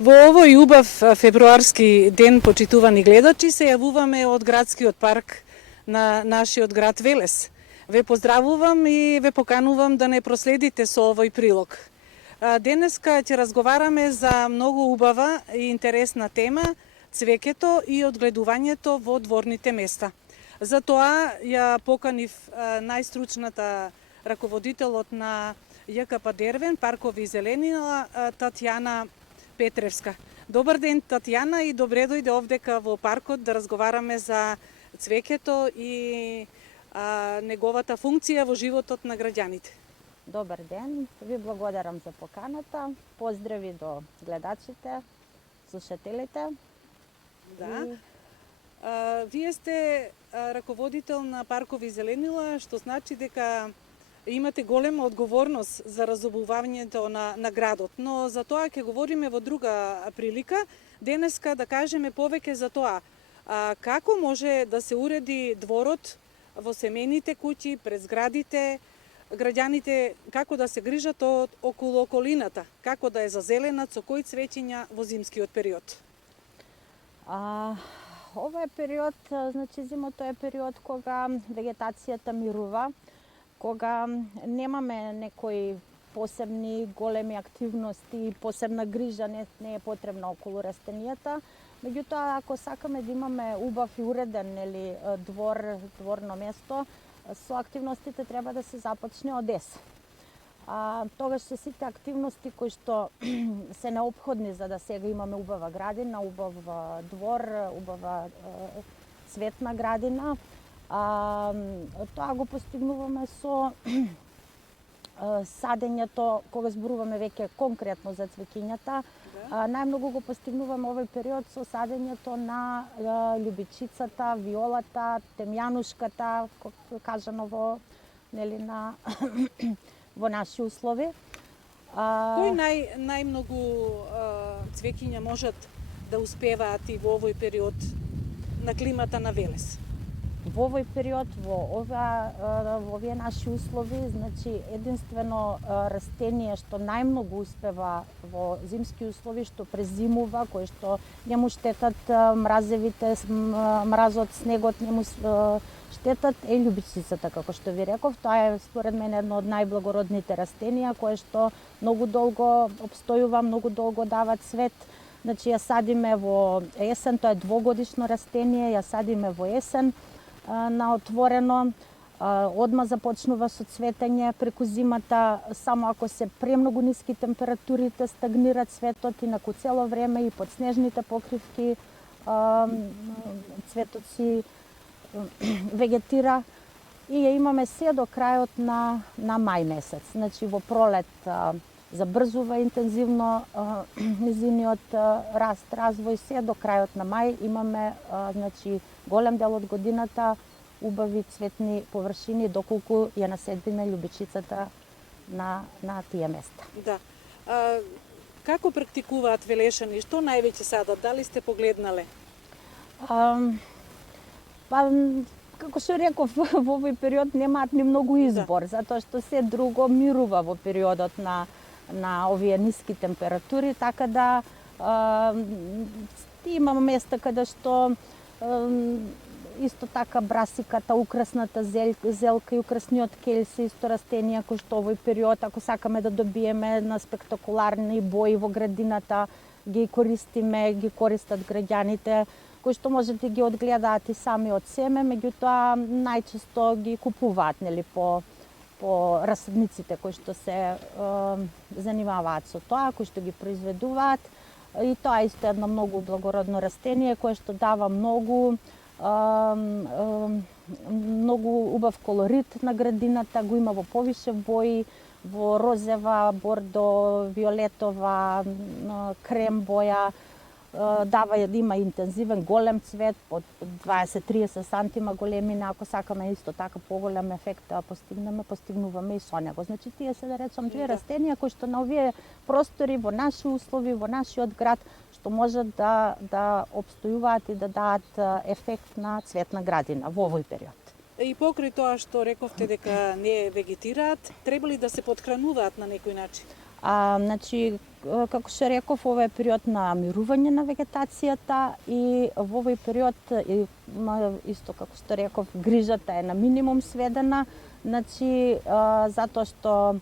Во овој убав февруарски ден, почитувани гледачи, се јавуваме од градскиот парк на нашиот град Велес. Ве поздравувам и ве поканувам да не проследите со овој прилог. Денеска ќе разговараме за многу убава и интересна тема – цвеќето и одгледувањето во дворните места. За тоа ја поканив најстручната раководителот на ЈКП Дервен, паркови и зеленина, Татјана Петревска. Добар ден, Татјана, и добре дојде овдека во паркот да разговараме за цвеќето и неговата функција во животот на граѓаните. Добар ден, ви благодарам за поканата. Поздрави до гледачите, слушателите. Да. Вие сте раководител на паркови и зеленила, што значи дека имате голема одговорност за разобувавањето на градот, но за тоа ќе говориме во друга прилика. Денеска да кажеме повеќе за тоа како може да се уреди дворот во семејните куќи, пред зградите, граѓаните како да се грижат околу околината, како да е зазеленат, со кои цвеќиња во зимскиот период. Ова е период, значи зимото е период кога вегетацијата мирува, кога немаме некои посебни големи активности, посебна грижа не е потребна околу растенијата. Меѓутоа, ако сакаме да имаме убав и уреден дворно место, со активностите треба да се започне од есен. Тогаш се сите активности кои што се неопходни за да сега имаме убава градина, убав двор, убава цветна градина, тоа го постигнуваме со садењето, кога зборуваме веќе конкретно за цвеќињата. Најмногу го постигнуваме овој период со садењето на љубичицата, виолата, темјанушката, кажано во во наши услови. Кои најмногу цвеќиња можат да успеваат и во овој период на климата на Велес? Во овој период, во овие наши услови, значи единствено растение што најмногу успева во зимски услови, што презимува, кој што не му штетат мразевите, мразот, снегот не му штетат, е љубичицата, како што ви реков. Тоа е според мене едно од најблагородните растенија, кое што многу долго обстојува, многу долго дава цвет. Значи ја садиме во есен, тоа е двогодишно растение, ја садиме во есен на отворено, одма започнува со цветење преку зимата, само ако се премногу ниски температурите стагнира цветот, инаку цело време и под снежните покривки цветот си вегетира и ја имаме се до крајот на мај месец. Значи во пролет забрзува интензивно низиниот раст, развој, се до крајот на мај имаме значи голем дел од годината убави цветни површини доколку ја наседиме љубичицата на тие места. Да. Како практикуваат велешани? Што највеќе садат? Дали сте погледнале? Како што реков, во овој период немаат ни многу избор, затоа што се друго мирува во периодот на овие ниски температури, така да имаме места каде што исто така брасиката, украсната зелка и украсниот келј се исто растенија кои што овој период, ако сакаме да добиеме на спектакуларни бои во градината, ги користиме, ги користат граѓаните, кои што можете ги одгледаат и сами од семе, меѓутоа најчесто ги купуваат по расадниците кои што се занимаваат со тоа, кои што ги произведуваат. И тоа е исто едно многу благородно растение кое што дава многу убав колорит на градината, го има во повише бои, во розева, бордо, виолетова, крем боја, има интензивен голем цвет, под 20-30 сантима големина, ако сакаме исто така поголем ефект да постигнуваме и со него. Значи тие се да речам две растенија кои што на овие простори, во наши услови, во нашиот град, што можат да обстојуваат и да даат ефект на цветна градина во овој период. И покрај тоа што рековте дека не вегетираат, треба ли да се подхрануваат на некој начин? Значи, како што реков, ова е период на мирување на вегетацијата и во овој период, исто како што реков, грижата е на минимум сведена, значи, затоа што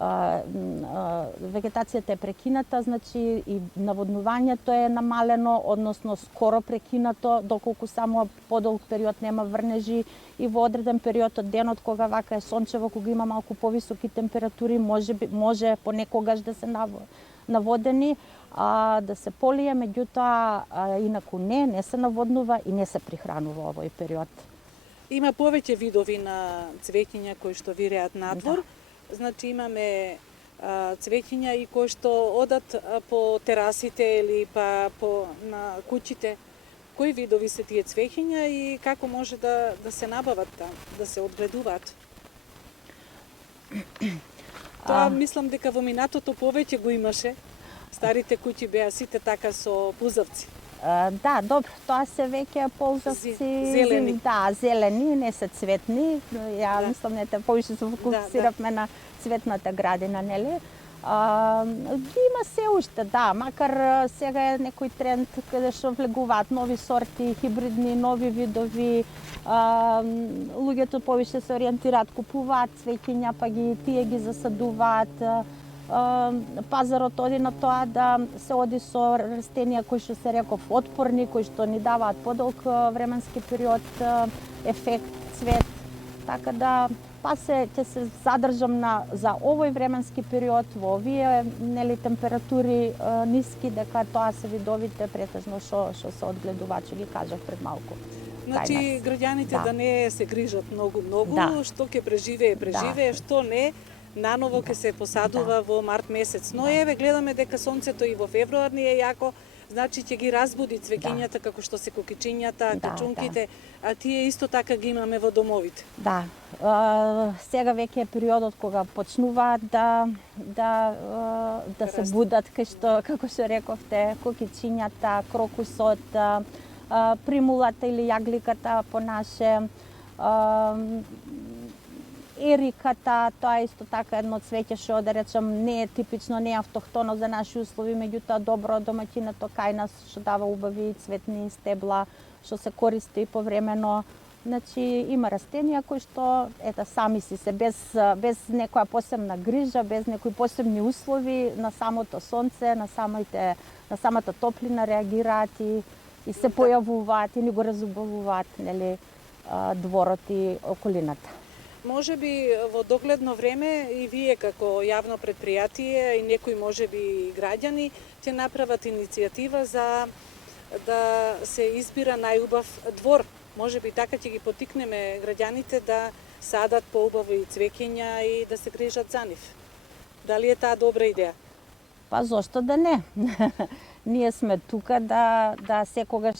вегетацијата е прекината, значи и наводнувањето е намалено, односно скоро прекинато, доколку само подолг период нема врнежи и во одреден период од денот кога вака е сончево, кога има малку повисоки температури, може понекогаш да се наводени, да се полие, меѓутоа инаку не се наводнува и не се прихранува овој период. Има повеќе видови на цвеќиња кои што виреат надвор. Значи имаме цвеќиња и кои што одат по терасите или на куќите. Кои видови се тие цвеќиња и како може да се набават да се одгледуваат? Тоа мислам дека во минатото повеќе го имаше. Старите куќи беа сите така со пузавци. Да, добро, тоа се веќе ползавци. Зелени. Да, зелени, не се цветни. Ја мислам, повише се фокусиравме на цветната градина, нели? Има се уште, да, макар сега е некој тренд каде што влегуваат нови сорти, хибридни, нови видови. Луѓето повише се ориентираат, купуваат цвеќиња, па тие ги засадуваат. Пазарот оди на тоа да се оди со растенија кои што се реков отпорни, кои што ни даваат подолг временски период, ефект, цвет. Така да ќе се задржам за овој временски период во овие температури ниски, дека тоа се видовите претежно што се одгледуваат, што ги кажав пред малку. Значи граѓаните да не се грижат многу, што ќе преживее, што не, наново ќе се посадува во март месец. Но еве гледаме дека сонцето и во февруар ни е јако, значи ќе ги разбуди цвеќињата како што се кукичињата, качунките, а тие исто така ги имаме во домовите. Да. Сега веќе е периодот кога почнуваат да се будат, како што рековте, кукичињата, крокусот, примулата или јагликата по наше, ериката, тоа е исто така едно цвеќе што да речам не е типично, не е автохтоно за наши услови, меѓутоа добро домаќиното кај нас што дава убави цветни стебла, што се користи повремено. Значи има растенија кои што сами си се без некоја посебна грижа, без некои посебни услови на самото сонце, на самата топлина реагираат и се појавуваат и ни го разубавуваат, нели, дворот и околината. Може би во догледно време и вие како јавно предпријатие и некои можеби граѓани ќе направат иницијатива за да се избира најубав двор. Може би така ќе ги потикнеме граѓаните да садат поубави цвеќиња и да се грижат за нив. Дали е таа добра идеја? Па зошто да не? Ние сме тука да секогаш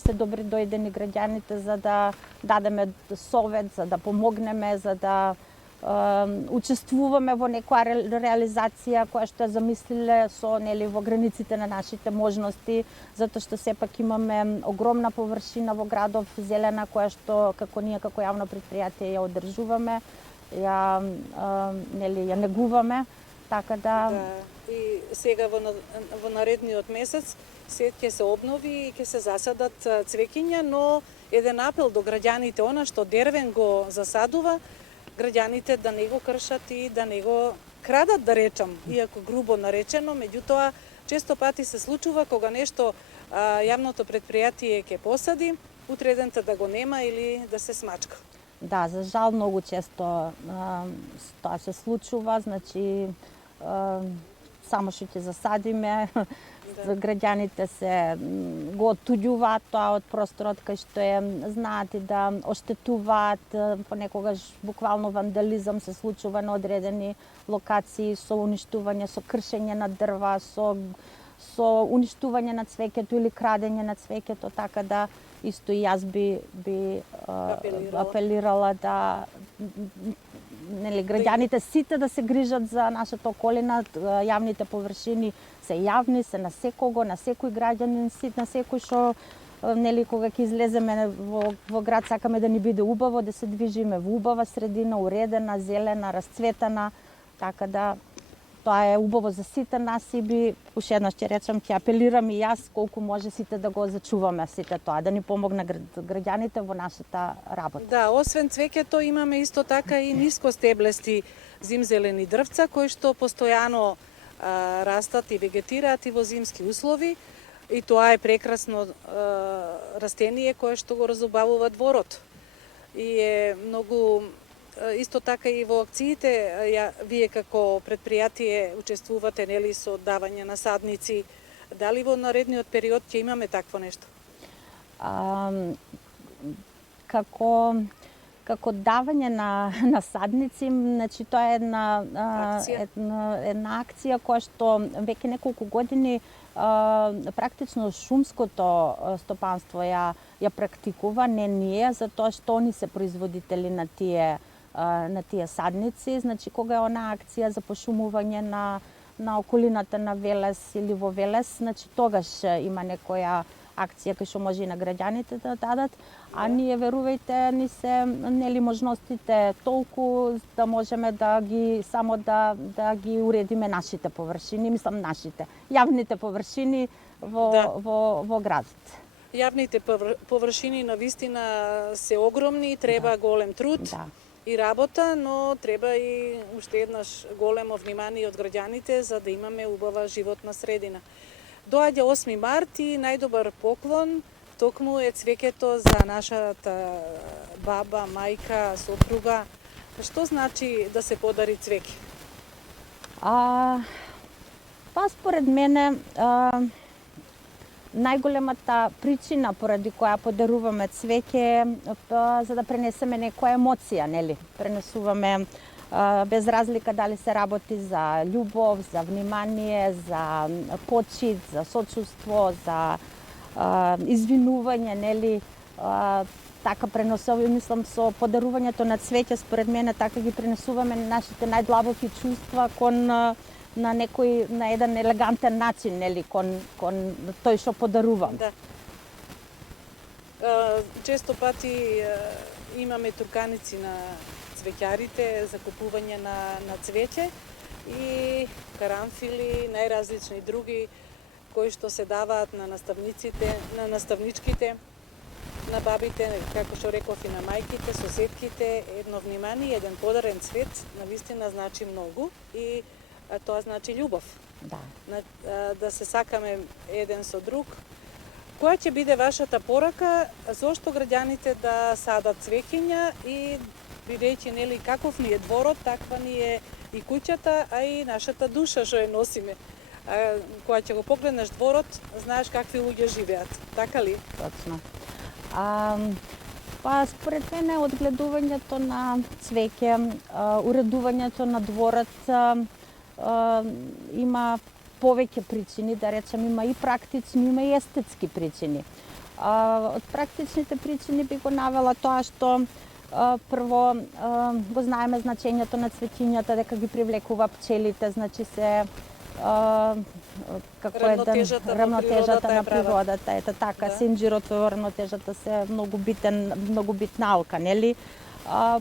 се добри дојдени граѓаните за да дадеме совет, за да помогнеме, за да учествуваме во некоја реализација која што ја замислиле во границите на нашите можности, затоа што сепак имаме огромна површина во градов зелена која што ние како јавно предпријатие ја одржуваме, ја негуваме, така да. И сега во наредниот месец ќе се обнови и ќе се засадат цвеќиња, но еден апел до граѓаните, она што дервен го засадува, граѓаните да не го кршат и да не го крадат, да речам, иако грубо наречено, меѓутоа често пати се случува кога нешто јавното предпријатие ќе посади, утредента да го нема или да се смачка. Да, за жал многу често тоа се случува, значи само што ќе засадиме, граѓаните се го оттуѓуваат тоа од просторот кај што знаат и да оштетуваат, понекогаш буквално вандализам се случува на одредени локации со уништување, со кршење на дрва, со уништување на цвеќето или крадење на цвеќето, така да исто и јас би апелирала да граѓаните сите да се грижат за нашата околина, јавните површини се јавни, се на секого, на секој граѓанин, на секој што нели кога ќе излеземе во град, сакаме да ни биде убаво, да се движиме во убава средина, уредена, зелена, расцветана, така да тоа е убаво за сите нас и би, уште еднаш ќе речам, ќе апелирам и јас колку може сите да го зачуваме сите тоа, да ни помогна граѓаните во нашата работа. Да, освен цвеќето имаме исто така и нискостеблести зимзелени дрвца кои што постојано растат и вегетираат и во зимски услови. И тоа е прекрасно растение кое што го разубавува дворот. И е многу исто така и во акциите, вие како предпријатие учествувате нели со давање на садници. Дали во наредниот период ќе имаме такво нешто? Како давање на садници, значи тоа е една акција која што веќе неколку години практично шумското стопанство ја практикува, не ние, затоа што они се производители на тие садници. Значи кога е она акција за пошумување на околината на Велес или во Велес, значи тогаш има некоја акција која што може и на граѓаните да дадат, а ние верувајте ни се нели можностите толку да можеме да ги ги уредиме нашите површини, мислам нашите јавните површини во градот. Јавните површини навистина се огромни и треба голем труд. Да. И работа, но треба и уште еднаш големо внимание од граѓаните за да имаме убава животна средина. Доаѓа 8 март и најдобар поклон токму е цвеќето за нашата баба, мајка, сопруга. Што значи да се подари цвеќе? Според мене најголемата причина поради која подаруваме цвеќе е за да пренесеме некоја емоција, нели? Пренесуваме без разлика дали се работи за љубов, за внимание, за почит, за сочувство, за извинување, нели? Така пренесуваме, мислам, со подарувањето на цвеќе, според мене, така ги пренесуваме нашите најдлабоки чувства на еден елегантен начин, нели, кон тој што подарувам. Да. Често пати имаме турканици на цвеќарите за купување на цвеќе и карамфили, најразлични други кои што се даваат на наставниците, на наставничките, на бабите, како што реков и на мајките, соседките. Едно внимание, еден подарен цвет навистина значи многу и тоа значи љубов. Да. Да се сакаме еден со друг. Која ќе биде вашата порака, зошто граѓаните да садат цвеќиња и бидејќи нели каков ни е дворот, таква ни е и куќата, а и нашата душа што ја носиме. Кога ќе го погледнеш дворот, знаеш какви луѓе живеат, така ли? Точно. Според мене одгледувањето на цвеќе, уредувањето на дворот има повеќе причини, да речем, има и практични, има и естетски причини. Од практичните причини би го навела тоа што прво го знаеме значењето на цветињата, дека ги привлекува пчелите, значи се како рамнотежата на природата, ето така, да. Синџирот во рамнотежата се многу битна алка, нели?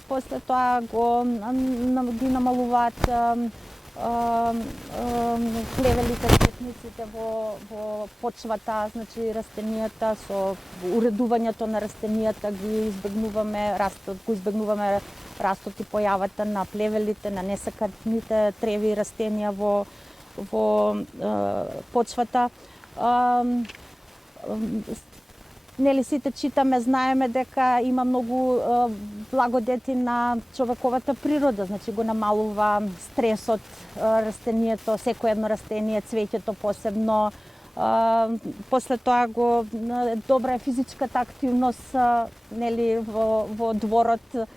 После тоа ги намалуваат плевелите, цветниците во почвата, значи растенијата, со уредувањето на растенијата го избегнуваме растот и појавата на плевелите, на несакатните треви и растенија во почвата. Нели сите читаме, знаеме дека има многу благодети на човековата природа, значи го намалува стресот растението, секој едно растение, цвеќето посебно. После тоа добра е физичката активност, нели во дворот,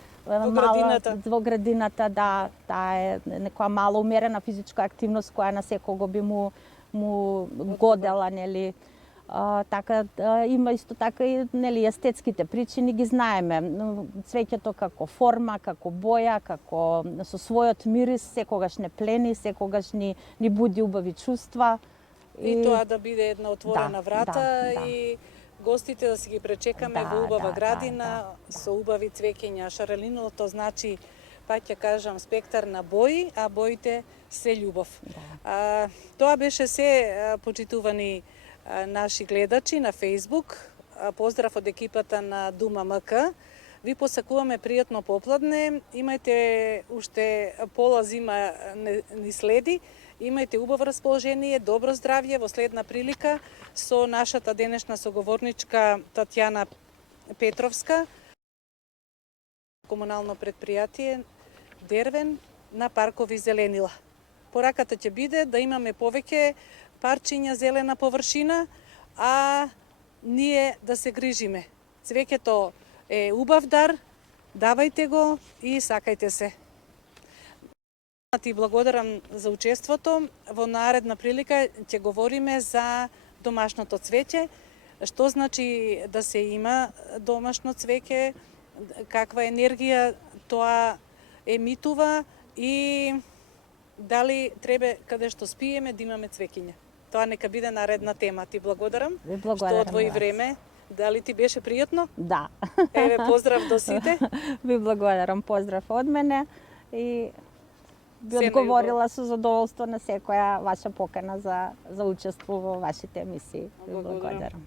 во градината, да, таа е некоја мала умерена физичка активност која на секого би му годела, нели. Така има исто така и нели естетските причини ги знаеме. Цвеќето како форма, како боја, како со својот мирис секогаш не плени, секогаш ни буди убави чувства. И тоа да биде една отворена врата и гостите да си ги пречекаме Да, во убава да, градина, со убави цвеќења. Шаралиното значи, пак ќе кажам, спектар на бои, а боите се љубов. Тоа беше се, почитувани наши гледачи на Facebook. Поздрав од екипата на Дума МК. Ви посакуваме пријатно попладне. Имајте уште пола зима ни следи. Имајте убаво расположение, добро здравје во следна прилика со нашата денешна соговорничка Татјана Петровска, комунално предпријатие Дервен на паркови зеленила. Пораката ќе биде да имаме повеќе парчиња зелена површина, а ние да се грижиме. Цвеќето е убав дар, давајте го и сакајте се. Ти благодарам за учеството. Во наредна прилика ќе говориме за домашното цвеќе. Што значи да се има домашно цвеќе, каква енергија тоа емитува и дали треба каде што спиеме да имаме цвеќиња. Тоа нека биде наредна тема. Ти благодарам, што одвои време. Дали ти беше пријатно? Да. Еве, поздрав до сите. Ви благодарам, поздрав од мене и би Се одговорила со задоволство на секоја ваша покана за учество во вашите емисии. Ви благодарам.